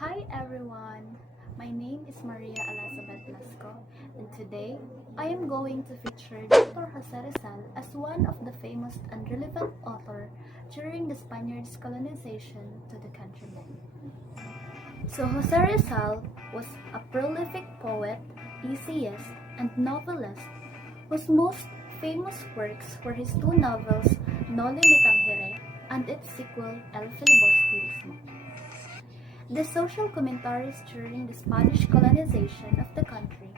Hi everyone, my name is Maria Elizabeth Lasco, and today I am going to feature Dr. Jose Rizal as one of the famous and relevant authors during the Spaniards' colonization to the countrymen. So Jose Rizal was a prolific poet, essayist, and novelist whose most famous works were his two novels Noli Tangere and its sequel El Filibusterismo. The social commentaries during the Spanish colonization of the country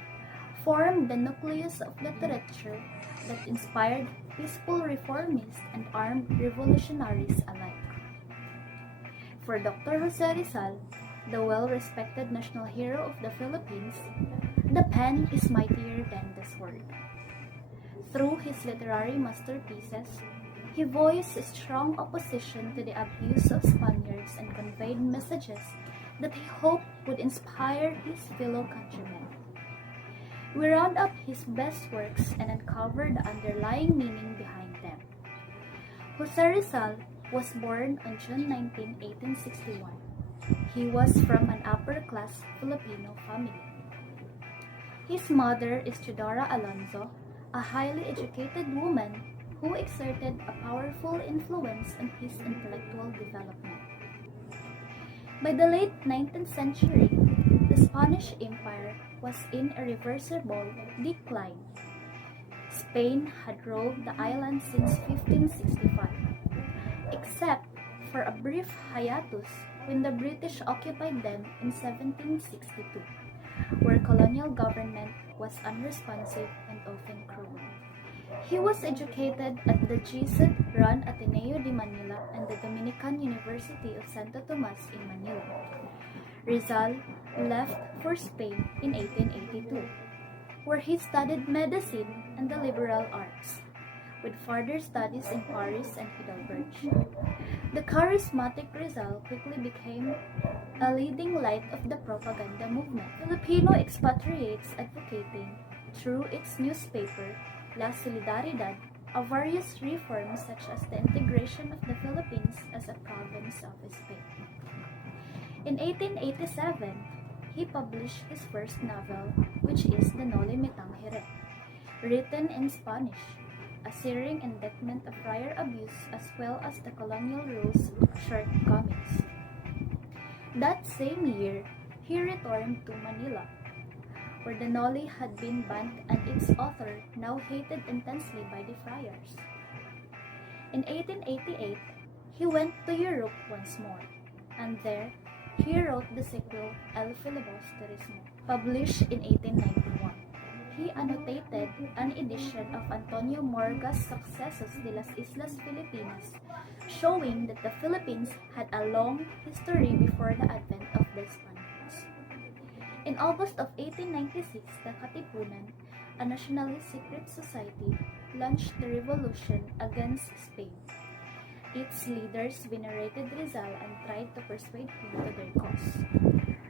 formed the nucleus of literature that inspired peaceful reformists and armed revolutionaries alike. For Dr. Jose Rizal, the well-respected national hero of the Philippines, the pen is mightier than the sword. Through his literary masterpieces, he voiced strong opposition to the abuse of Spaniards and conveyed messages that he hoped would inspire his fellow countrymen. We round up his best works and uncover the underlying meaning behind them. Jose Rizal was born on June 19, 1861. He was from an upper-class Filipino family. His mother is Teodora Alonzo, a highly educated woman who exerted a powerful influence on his intellectual development. By the late 19th century, the Spanish Empire was in irreversible decline. Spain had ruled the island since 1565, except for a brief hiatus when the British occupied them in 1762, where colonial government was unresponsive and often cruel. He was educated at the Jesuit-run Ateneo de Manila and the Dominican University of Santo Tomas in Manila. Rizal left for Spain in 1882, where he studied medicine and the liberal arts, with further studies in Paris and Heidelberg. The charismatic Rizal quickly became a leading light of the propaganda movement. Filipino expatriates advocating, through its newspaper, La Solidaridad, of various reforms such as the integration of the Philippines as a province of Spain. In 1887, he published his first novel, which is the Noli Tangere, written in Spanish, a searing indictment of prior abuse as well as the colonial rule's shortcomings. That same year, he returned to Manila, where the Noli had been banned and its author now hated intensely by the friars. In 1888, he went to Europe once more, and there he wrote the sequel El Filibusterismo, published in 1891. He annotated an edition of Antonio Morga's Sucesos de las Islas Filipinas, showing that the Philippines had a long history before the advent of the Spaniards. In August of 1896, the Katipunan, a nationalist secret society, launched the revolution against Spain. Its leaders venerated Rizal and tried to persuade him to their cause.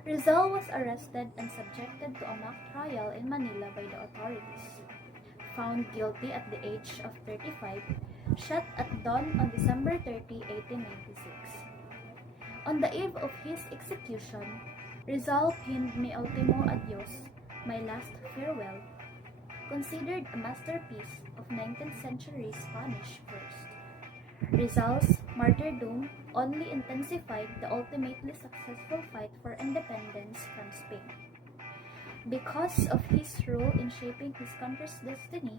Rizal was arrested and subjected to a mock trial in Manila by the authorities. Found guilty at the age of 35, shot at dawn on December 30, 1896. On the eve of his execution, Rizal penned Mi Ultimo Adios, My Last Farewell, considered a masterpiece of 19th century Spanish verse. Rizal's martyrdom only intensified the ultimately successful fight for independence from Spain. Because of his role in shaping his country's destiny,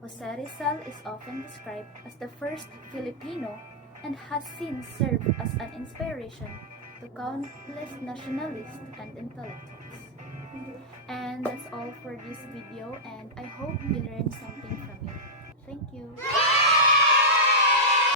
Jose Rizal is often described as the first Filipino and has since served as an inspiration to countless nationalists and intellectuals. And that's all for this video, and I hope you learned something